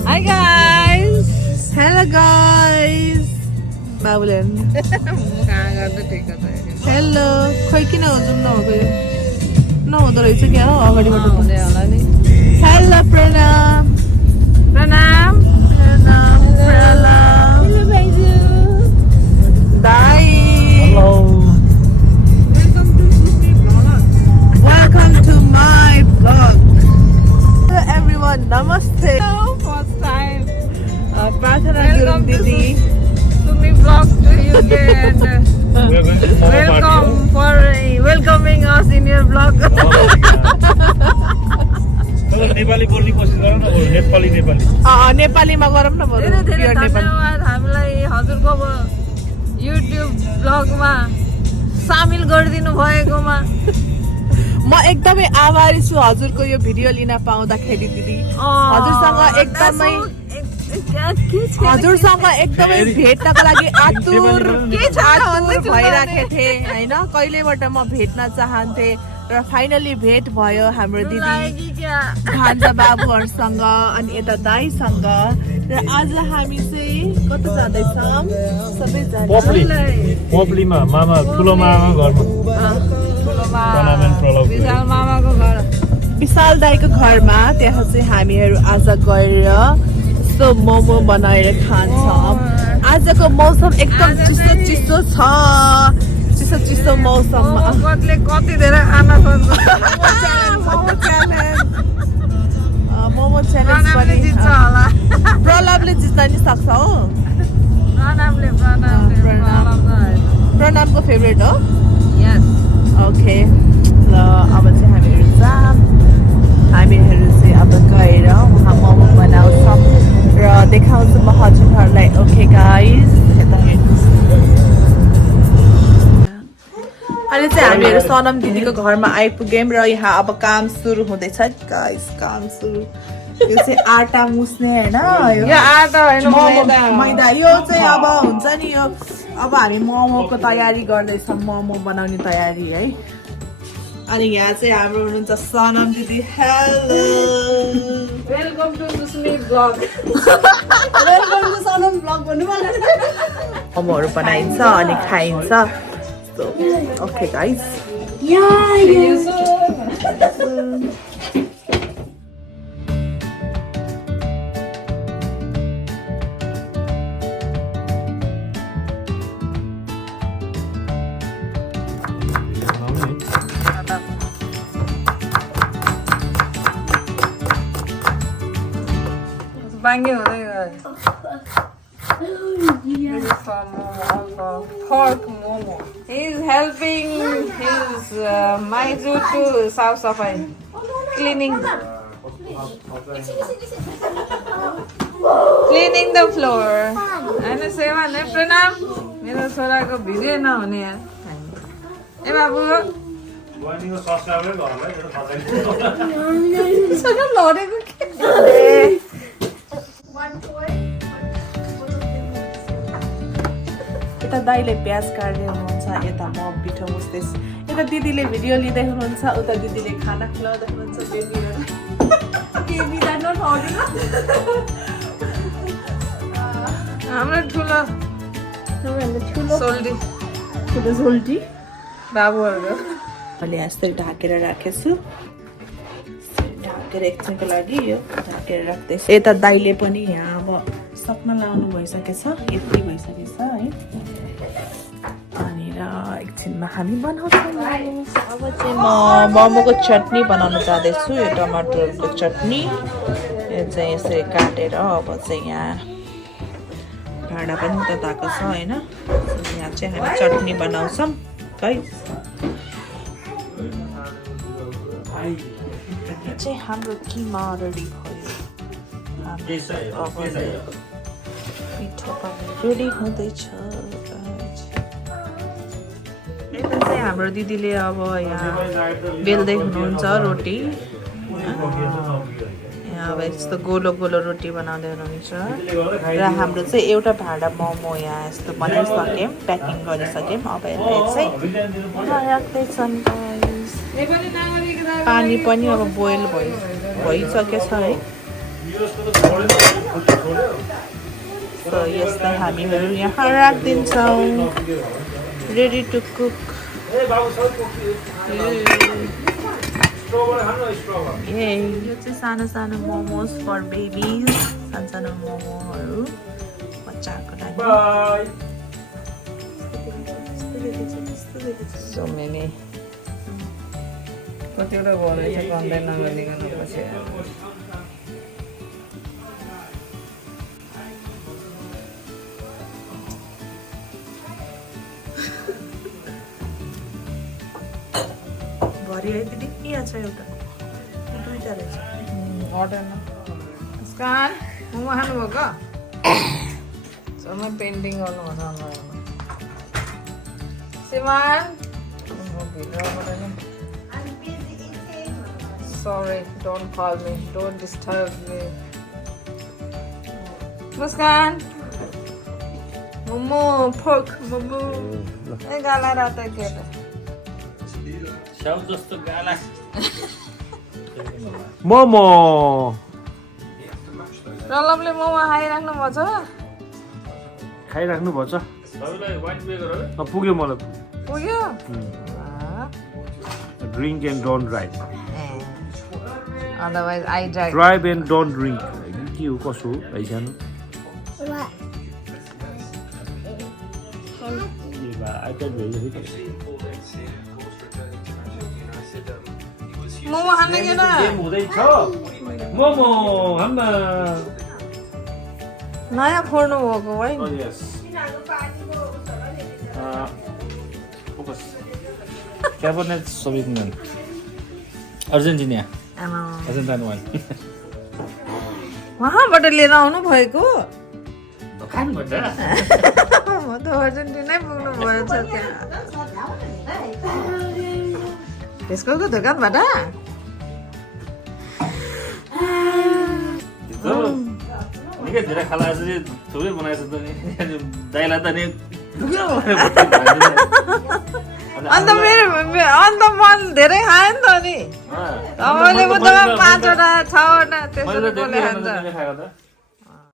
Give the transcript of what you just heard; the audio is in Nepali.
Hi guys. Hello guys. Babulen. Hello. खोइ किन जुम नभएको यो नहुँदो रहेछ क्या हो अगाडिबाट हुँदै होला नि हेलो प्रणम प्रणाम प्रणम प्रणम हेलो भाइजू दाई Hello. welcome to my vlog hello everyone namaste first time प्रार्थना गुरुङ दिदी Sumi vlog to you again We are going to Momo welcome party. for welcoming us in your vlog Nepali बोल्ने कोसिस गर न नेपाली नेपाली नेपालीमा गरौँ न बरु धेरै धेरै प्योर नेपाली धन्यवाद हामीलाई हजुरको युट्युब ब्लगमा सामेल गरिदिनु भएकोमा म एकदमै आभारी छु हजुरको यो भिडियो लिन पाउँदाखेरि दिदी हजुरसँग एकदमै हजुरसँग एकदमै भेट्नको लागि आतुर भइराखेको थिएँ होइन कहिलेबाट म भेट्न चाहन्थे र फाइनली भेट भयो हाम्रो दिदी भान्जा बाबुहरूसँग अनि यता दाईसँग र आज हामी चाहिँ कता जाँदैछौँ सबैजना पोपलीमा मामा ठुलो मामा घरमा विशाल मामाको घर विशाल दाईको घरमा त्यहाँ चाहिँ हामीहरू आज गएर यस्तो मोमो बनाएर खान्छौँ आजको मौसम एकदम चिसो चिसो छ चिसो चिसो मौसममा कति धेरै खाना सक्छ मोमो च्यालेन्ज पनि जित्छ होला प्रलापले जित्न नि सक्छ हो प्रणवको फेभरेट हो ओके ल अब चाहिँ हामीहरू जाम हामीहरू चाहिँ अब गएर उहाँ मोमो बनाउँछौँ र देखाउँछु म हजुरहरूलाई ओके गाइज यता हेर्नुहोस् अहिले चाहिँ हामीहरू सनम दिदीको घरमा आइपुग्यौँ र यहाँ अब काम सुरु हुँदैछ गाइज काम सुरु यो चाहिँ आटा मुस्ने होइन मैदा यो चाहिँ अब हुन्छ नि यो अब हामी मोमोको तयारी गर्दैछौँ मोमो बनाउने तयारी है अनि यहाँ चाहिँ हाम्रो हुनुहुन्छ सनम दिदी hello welcome to Susmi blog welcome to Sanam blog भन्नु मलाई मोमोहरू बनाइन्छ अनि खाइन्छ okay guys Banging pork momo. He's helping his Maizu to South Safai cleaning the floor. And सेवा ने प्रणाम मेरो छोराको भिडियो नहुने यार ए बाबु बहिनीको सब्स्क्राइबर घरलाई एउटा सबै लडेको के यता दाइले प्याज काट्दै हुनुहुन्छ यता म पिठो मुस्दैछु यता दिदीले भिडियो लिँदै हुनुहुन्छ उता दिदीले खाना खुवाउँदै हुनुहुन्छ हाम्रो ठुलो सोल्टी बाबुहरू मैले यस्तै ढाकेर राखेछु ढाकेर एकछिनको लागि यो ढाकेर राख्दैछु यता दाइले पनि यहाँ अब सक्न लाउनु भइसकेछ यति भइसकेछ है अनि र एकछिनमा हामी बनाउँछौँ अब चाहिँ म मोमोको चटनी बनाउन जाँदैछु यो टमाटरको चटनी यो चाहिँ यसरी काटेर अब चाहिँ यहाँ भाँडा पनि त ताएको छ होइन यहाँ चाहिँ हामी चटनी बनाउँछौँ गाइस चाहिँ हाम्रो किमा रेडी भयो पिठो पनि रेडी हुँदैछ यता चाहिँ हाम्रो दिदीले अब यहाँ बेल्दै हुनुहुन्छ रोटी यहाँ अब यस्तो गोलो गोलो रोटी बनाउँदै हुनुहुन्छ र हाम्रो चाहिँ एउटा भाँडा मोमो यहाँ यस्तो बनाइसक्यौँ प्याकिङ गरिसक्यौँ अब यसलाई चाहिँ राख्दैछन् पानी पनि अब बोइल भइसकेछ है So यस्ता हामीहरू यहाँ राखिदिन्छौँ रेडी टु कुक यो चाहिँ सानो सानो मोमोज फर बेबिज सानो सानो मोमोहरू बच्चाहरूको लागि So many. कतिवटा बनाएछ कन्दै नगरिकन पछि भरि है दिदी यहाँ छ एउटा दुईटा रहेछ अर्डर न स्कान मोमो खानुभएको समय पेन्टिङ गर्नु भन्छ अनुहारमा श्रीमान भित्रबाट नि Sorry, don't call me. Don't disturb me. Muskan. Momo, pork, momo. Hey, gala rata keta. Shau jasto gala. Momo. Pralabले momo खाइराख्नु भछ खाइराख्नु भछ सबैलाई वाइन पे गर पुग्यो मलाई पुग्यो drink and don't drive Otherwise, I drive. Drive and don't drink के हो कसो हो भाइ सानो मोमो खान गेन हुँदैछ मोमो हान्न नयाँ फोड्नु भएको है फोकस क्याबरनेट सोभियन अर्जेन्टिना अर्जेन्टिना वाइन वहाँबाट लिएर आउनु भएको दोकानबाट म त अर्जेन्टिनै पुग्नु भएछ त्यहाँ त्यसको दोकानबाट निकै धेरै खाला चाहिँ थुप्रै बनाएछ त नि दाइलाई त नि अन्त मन धेरै खायो नि त नि तपाईँले बुधमा 5 वटा 6 वटा त्यसरी बोले खान्छ